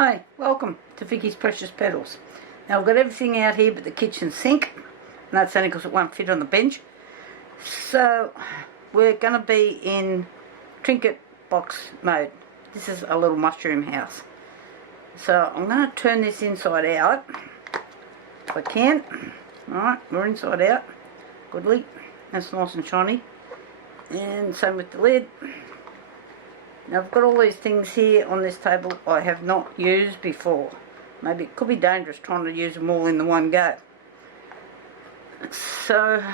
Hi, welcome to Vicky's Precious Petals. Now I've got everything out here but the kitchen sink, and that's only because it won't fit on the bench. So we're going to be in Trinket box mode. This is a little mushroom house. So I'm going to turn this inside out if I can. Alright, we're inside out. Goodly. That's nice and shiny. And same with the lid. Now I've got all these things here on this table I have not used before. Maybe it could be dangerous trying to use them all in the one go. So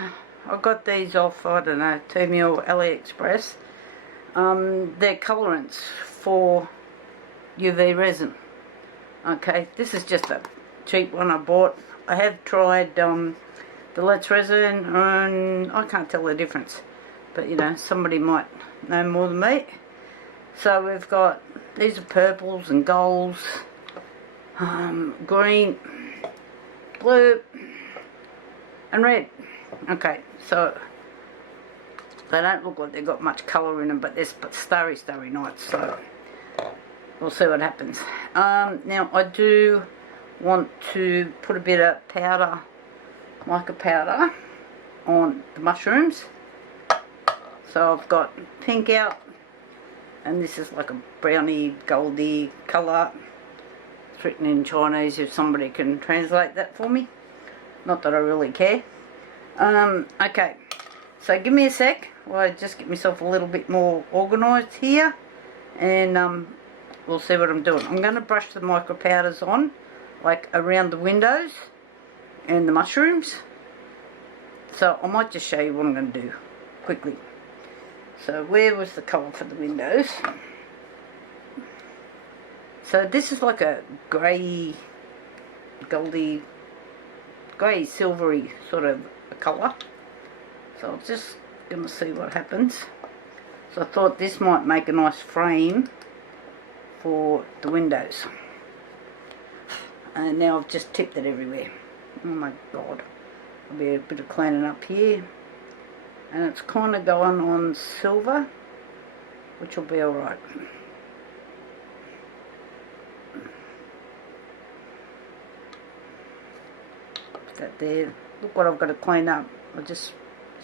I got these off, I don't know, Temu or AliExpress. They're colorants for UV resin. Okay, this is just a cheap one I bought. I have tried the Let's Resin and I can't tell the difference. But you know, somebody might know more than me. So we've got, these are purples and golds, green, blue and red. Okay, so they don't look like they've got much colour in them, but they're starry nights, so we'll see what happens. Now I do want to put a bit of powder, mica powder, on the mushrooms. So I've got pink out, and this is like a browny, goldy colour. It's written in Chinese if somebody can translate that for me. Not that I really care. Okay, so give me a sec while I just get myself a little bit more organised here. And we'll see what I'm doing. I'm going to brush the micro powders on, like around the windows and the mushrooms. So I might just show you what I'm going to do quickly. So where was the colour for the windows? So this is like a grey, goldy, grey silvery sort of a colour. So I'm just going to see what happens. So I thought this might make a nice frame for the windows. And now I've just tipped it everywhere. Oh my god. There'll be a bit of cleaning up here. And it's kind of going on silver, which will be alright. Put that there. Look what I've got to clean up. I just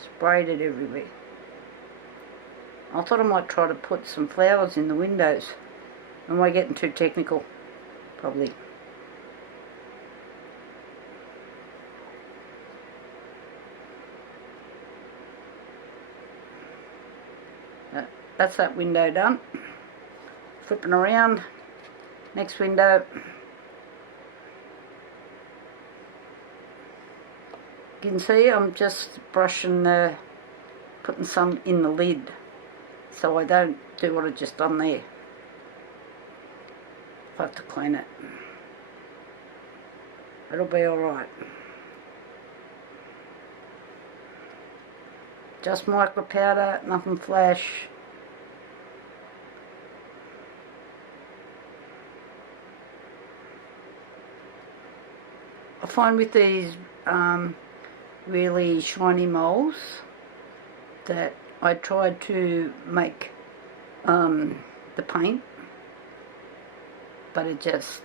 sprayed it everywhere. I thought I might try to put some flowers in the windows. Am I getting too technical? Probably. That's that window done. Flipping around. Next window. You can see I'm just brushing putting some in the lid, so I don't do what I just done there. I have to clean it. It'll be alright. Just micro powder, nothing flash. I find with these really shiny moulds that I tried to make the paint, but it just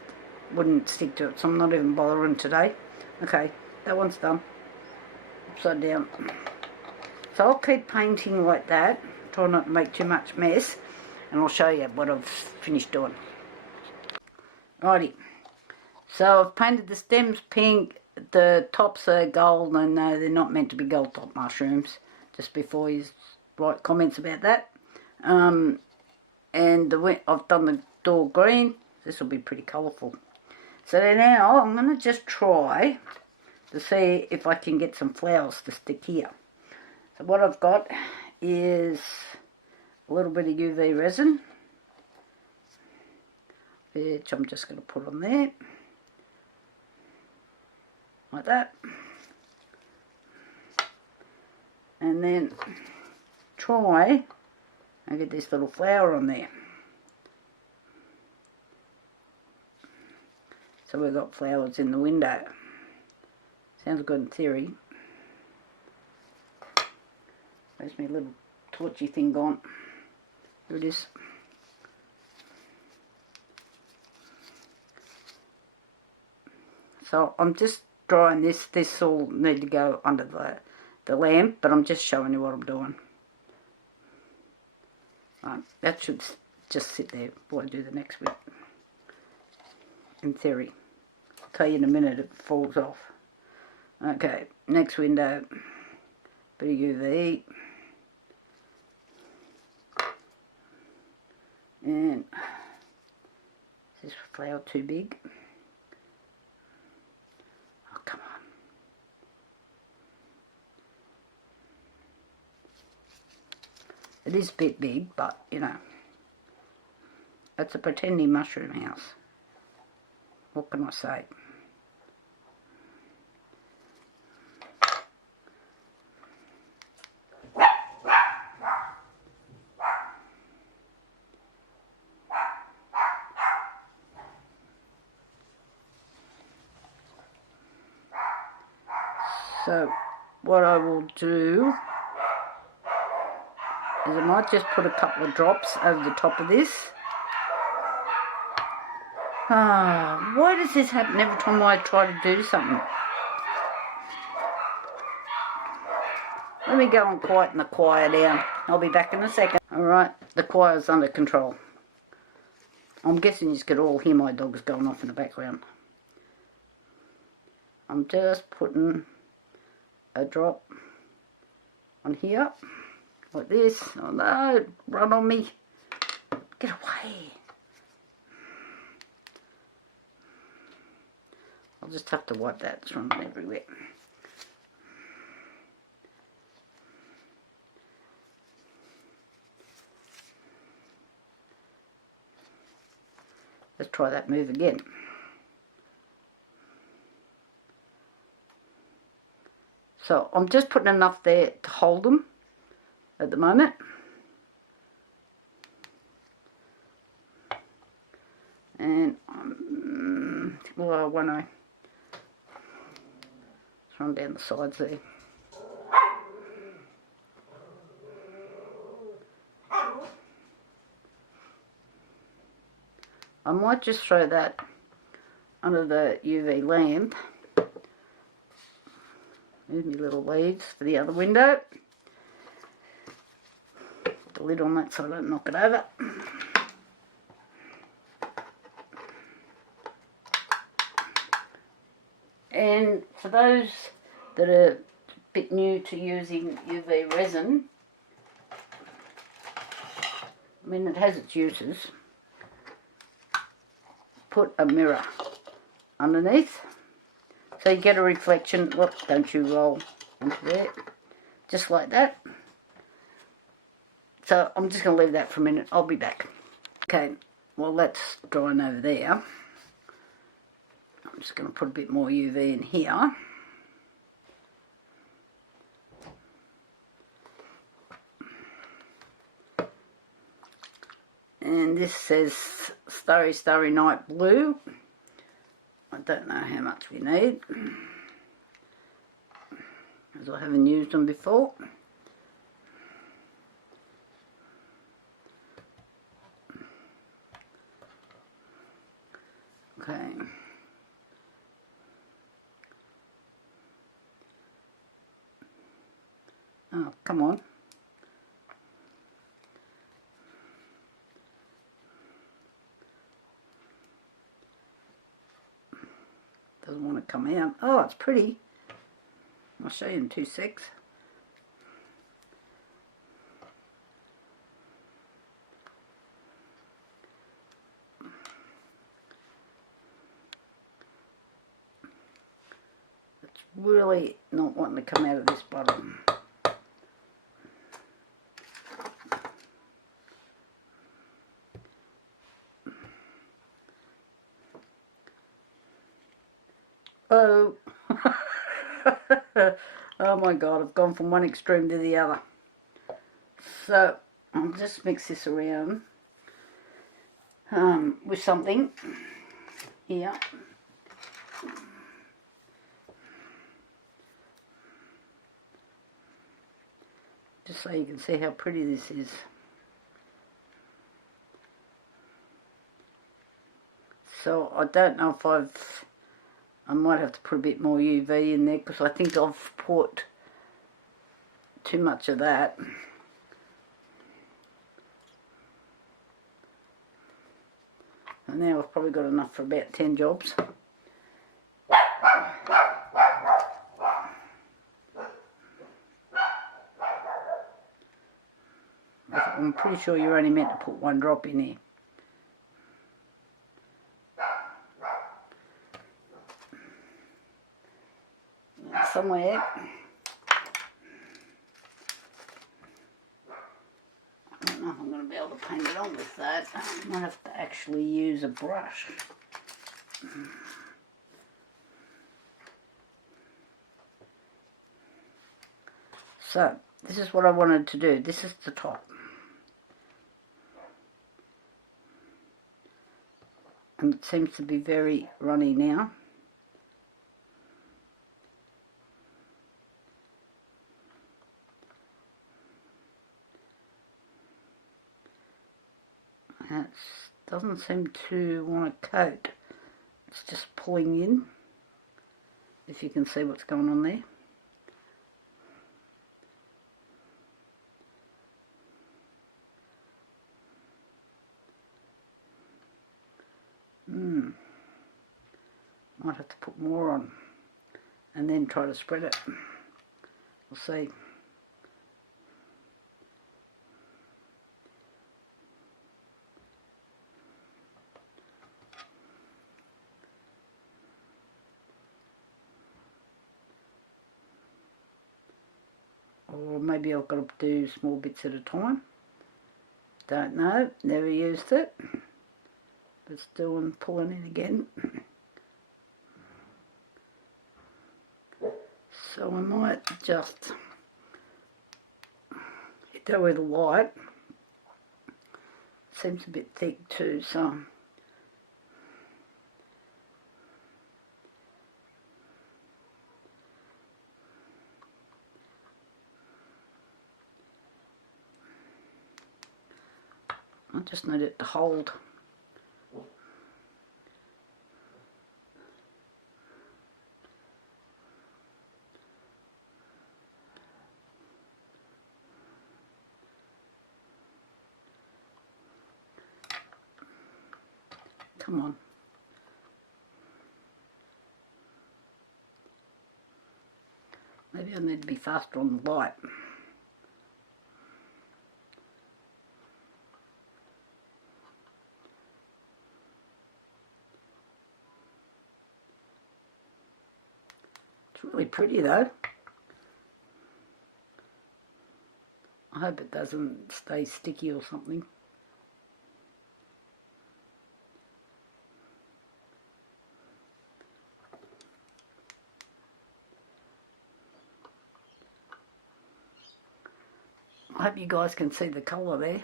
wouldn't stick to it, so I'm not even bothering today. Okay, that one's done. Upside down. So I'll keep painting like that, try not to make too much mess, and I'll show you what I've finished doing. Righty. So I've painted the stems pink, the tops are gold, and no, they're not meant to be gold top mushrooms, just before you write comments about that. And I've done the door green. This will be pretty colourful. So now I'm going to just try to see if I can get some flowers to stick here. So what I've got is a little bit of UV resin, which I'm just going to put on there. Like that, and then try and get this little flower on there. So we've got flowers in the window. Sounds good in theory. Where's my little torchy thing gone? Here it is. So I'm just drying this. This will need to go under the lamp, but I'm just showing you what I'm doing. Right, that should just sit there before I do the next bit. In theory. I'll tell you in a minute it falls off. Okay, next window. Bit of UV. And is this flower too big? Oh, come on. It is a bit big, but, you know, it's a pretending mushroom house. What can I say? So what I will do is I might just put a couple of drops over the top of this. Why does this happen every time I try to do something? Let me go and quieten the choir down. I'll be back in a second. Alright, the choir's under control. I'm guessing you could all hear my dogs going off in the background. I'm just putting a drop on here, like this. Oh no, run on me. Get away. I'll just have to wipe that. It's running everywhere. Let's try that move again. So I'm just putting enough there to hold them at the moment. And well, I want to run down the sides there. I might just throw that under the UV lamp. Move my little leaves for the other window. Put the lid on that so I don't knock it over. And for those that are a bit new to using UV resin, I mean it has its uses. Put a mirror underneath. So you get a reflection. Whoops, don't you roll into there. Just like that. So I'm just going to leave that for a minute. I'll be back. Okay, well that's drying over there. I'm just going to put a bit more UV in here. And this says Starry Starry Night Blue. I don't know how much we need, as I haven't used them before. Okay. Oh, come on. Doesn't want to come out. Oh, it's pretty. I'll show you in 2 secs. It's really not wanting to come out of this bottom. Oh, oh my god, I've gone from one extreme to the other. So I'll just mix this around with something here. Just so you can see how pretty this is. So I don't know if I've I might have to put a bit more UV in there because I think I've put too much of that. And now I've probably got enough for about 10 jobs. I'm pretty sure you're only meant to put 1 drop in here. Somewhere. I don't know if I'm going to be able to paint it on with that. I might have to actually use a brush. So, this is what I wanted to do. This is the top. And it seems to be very runny now. It doesn't seem to want to coat. It's just pulling in, if you can see what's going on there. Might have to put more on and then try to spread it. We'll see. Or maybe I've got to do small bits at a time. Don't know, never used it. But still I'm pulling in again. So I might just hit that with a white. Seems a bit thick too, so I just need it to hold. Come on. Maybe I need to be faster on the light. It's really pretty though. I hope it doesn't stay sticky or something. I hope you guys can see the colour there.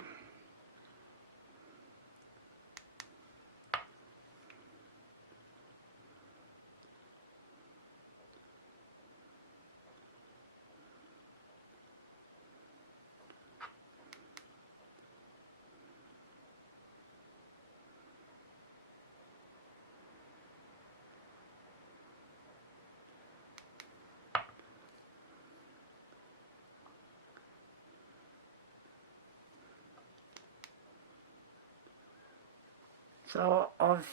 So I've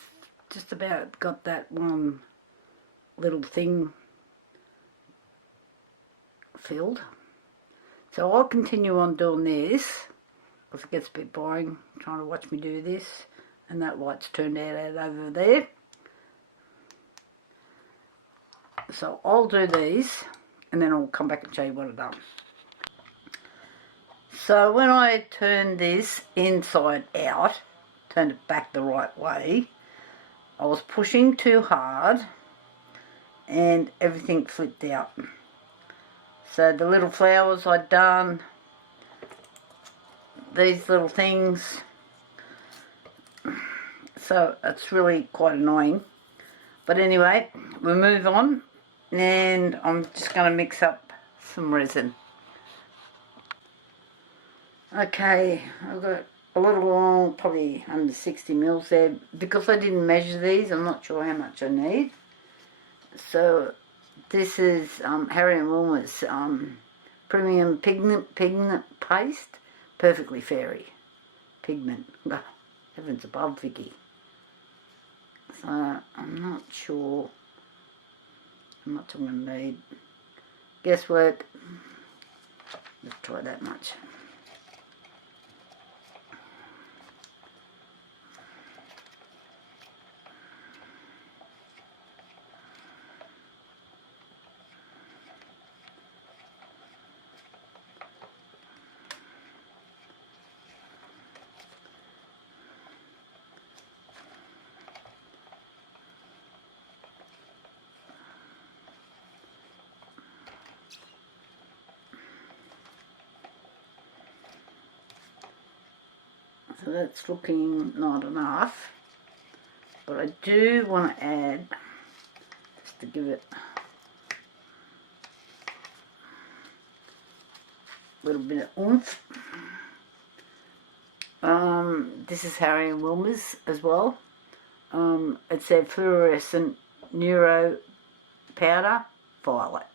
just about got that one little thing filled. So I'll continue on doing this because it gets a bit boring trying to watch me do this, and that light's turned out over there. So I'll do these and then I'll come back and show you what I've done. So when I turn this inside out, turned it back the right way, I was pushing too hard and everything flipped out. So the little flowers I'd done, these little things, so it's really quite annoying. But anyway, we move on, and I'm just going to mix up some resin. Okay, I've got a little, probably under 60 mils there. Because I didn't measure these, I'm not sure how much I need. So this is Harry Wilma's premium pigment paste, perfectly fairy pigment. Heavens above, Vicky. So I'm not sure how much I'm going to need. Guesswork. Let's try that much. So that's looking not enough, but I do want to add, just to give it a little bit of oomph. This is Harry Wilma's as well. It's a fluorescent neuro powder violet.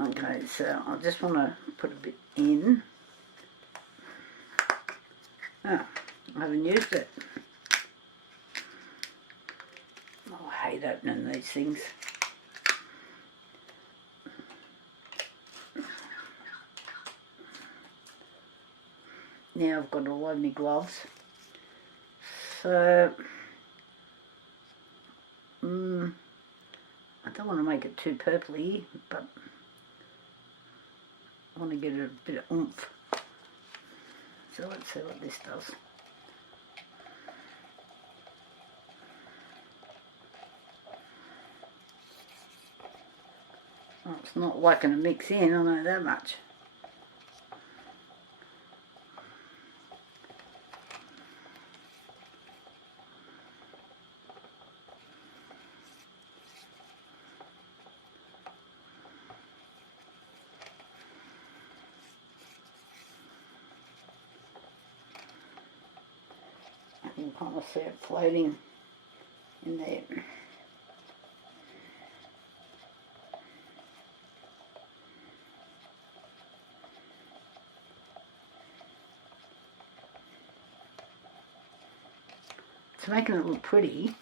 Okay, so I just want to put a bit in. Oh, I haven't used it. Oh, I hate opening these things. Now I've got all over my gloves. So, I don't want to make it too purpley, but I want to get a bit of oomph. So let's see what this does. Oh, it's not liking to mix in, I know that much. You can kind of see it floating in there. It's making it look pretty.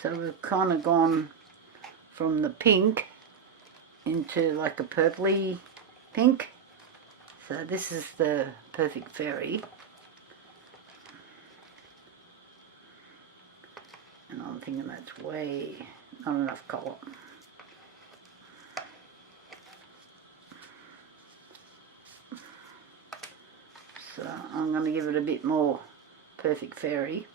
So we've kind of gone from the pink into like a purpley pink. So this is the perfect fairy. And I'm thinking that's way not enough colour. So I'm going to give it a bit more perfect fairy.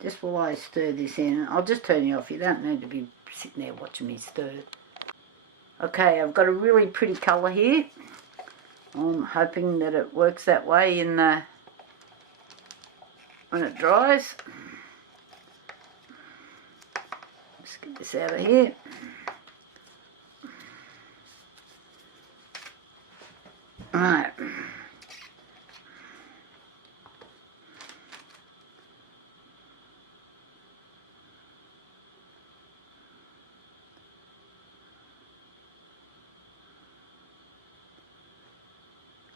Just while I stir this in, I'll just turn you off. You don't need to be sitting there watching me stir. Okay, I've got a really pretty colour here. I'm hoping that it works that way in the when it dries. Let's get this out of here. Alright.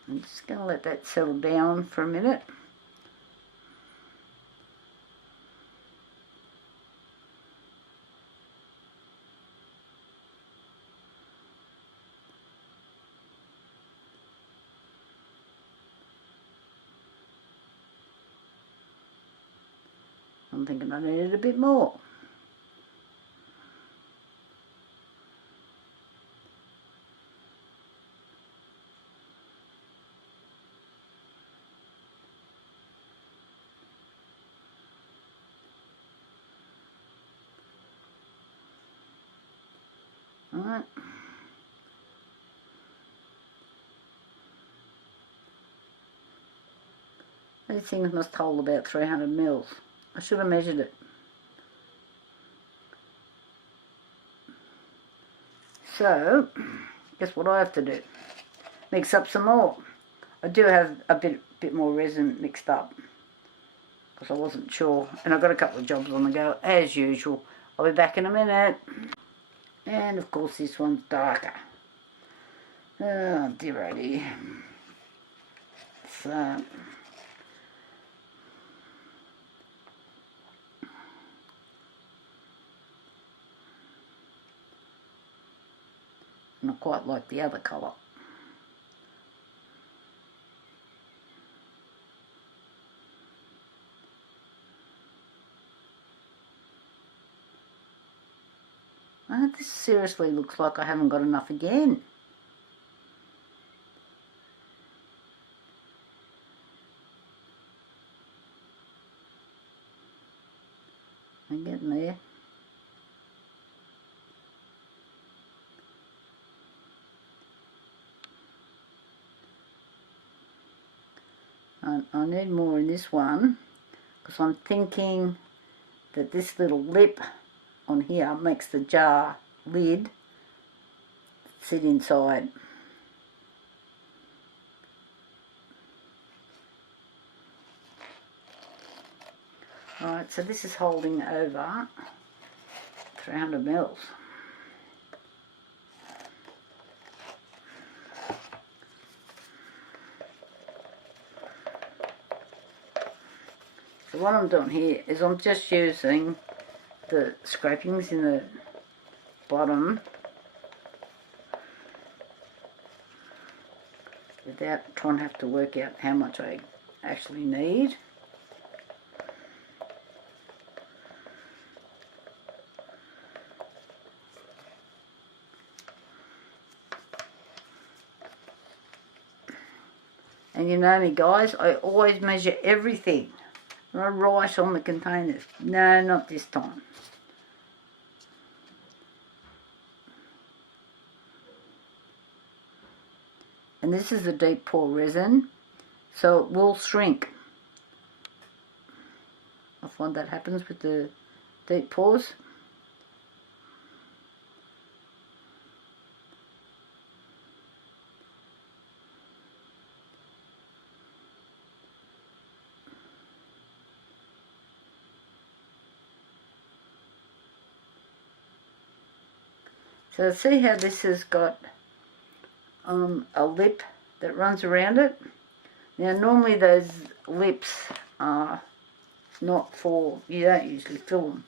I'm just going to let that settle down for a minute. I'm thinking I needed a bit more. Alright. These things must hold about 300 mils. I should have measured it. So, guess what I have to do? Mix up some more. I do have a bit more resin mixed up because I wasn't sure. And I've got a couple of jobs on the go, as usual. I'll be back in a minute. And, of course, this one's darker. Oh, dearie. So... not quite like the other colour. Oh, this seriously looks like I haven't got enough again. I'm getting there. I need more in this one because I'm thinking that this little lip on here makes the jar lid sit inside. Alright, so this is holding over 300 mils. So what I'm doing here is I'm just using the scrapings in the bottom without trying to have to work out how much I actually need. And you know me guys, I always measure everything. I write on the containers. No, not this time. And this is a deep pour resin, so it will shrink. I find that happens with the deep pours. So see how this has got a lip that runs around it? Now normally those lips are not for, you don't usually fill them.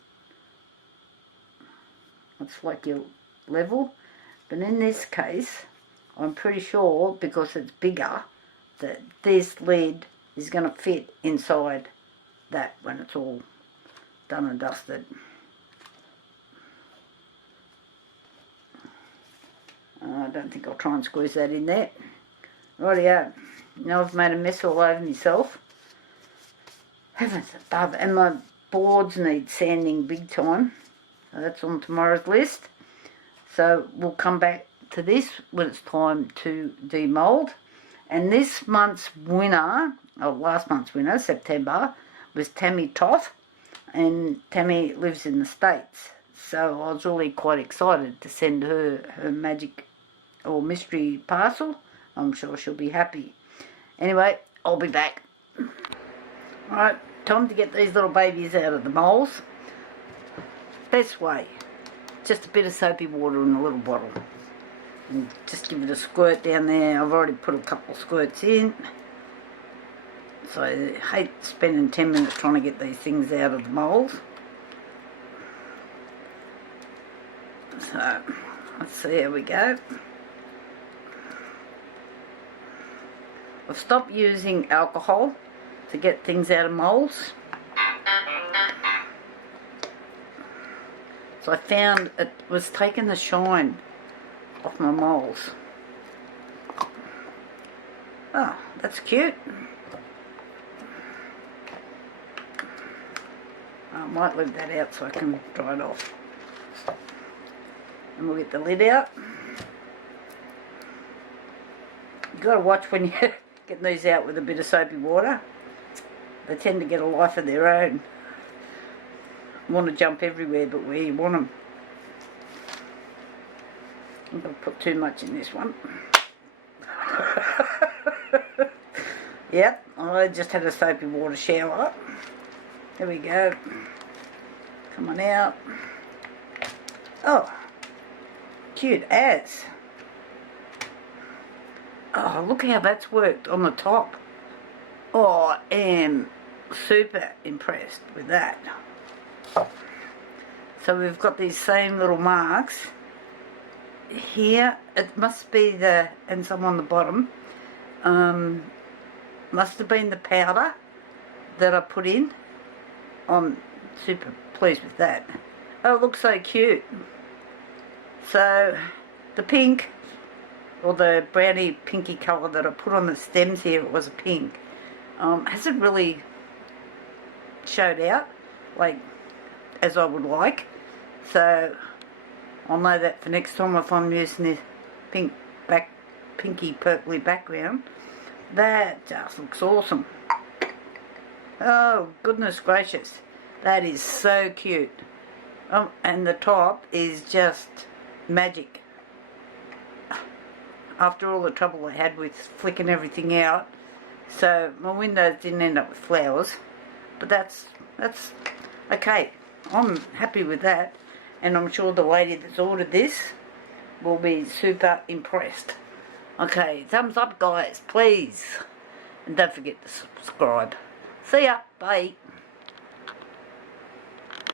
It's like your level. But in this case, I'm pretty sure, because it's bigger, that this lid is going to fit inside that when it's all done and dusted. I don't think I'll try and squeeze that in there. Rightio. Now I've made a mess all over myself. Heavens above. And my boards need sanding big time. So that's on tomorrow's list. So we'll come back to this when it's time to demould. And this month's winner, or last month's winner, September, was Tammy Toth. And Tammy lives in the States. So I was really quite excited to send her magic or mystery parcel. I'm sure she'll be happy. Anyway, I'll be back. Alright, time to get these little babies out of the moulds. Best way, just a bit of soapy water in a little bottle. And just give it a squirt down there. I've already put a couple of squirts in. So I hate spending 10 minutes trying to get these things out of the moulds. So, let's see how we go. I've stopped using alcohol to get things out of moulds. So I found it was taking the shine off my moulds. Oh, that's cute. I might leave that out so I can dry it off. And we'll get the lid out. You've got to watch when you're getting these out with a bit of soapy water. They tend to get a life of their own. Want to jump everywhere but where you want them. I'm going to put too much in this one. Yep, I just had a soapy water shower. There we go. Come on out. Oh, cute as. Oh, look how that's worked on the top. Oh, I am super impressed with that. So we've got these same little marks here. It must be the, and some on the bottom. Must have been the powder that I put in. I'm super pleased with that. Oh, it looks so cute. So the pink, or the browny pinky colour that I put on the stems here, it was a pink, hasn't really showed out like as I would like. So I'll know that for next time if I'm using this pinky purpley background. That just looks awesome. Oh, goodness gracious. That is so cute. And the top is just magic. After all the trouble I had with flicking everything out. So my windows didn't end up with flowers. But that's okay. I'm happy with that. And I'm sure the lady that's ordered this will be super impressed. Okay, thumbs up guys, please. And don't forget to subscribe. See ya, bye.